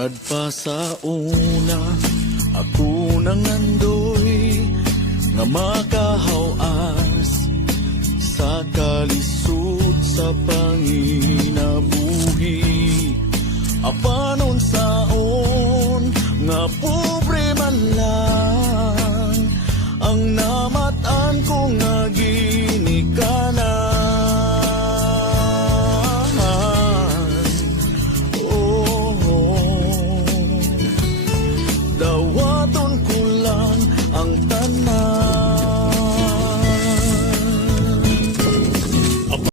Kadpa sa una, ako nang andoy nga makahawas sa kalisod sa panginabuhi. Apanon sa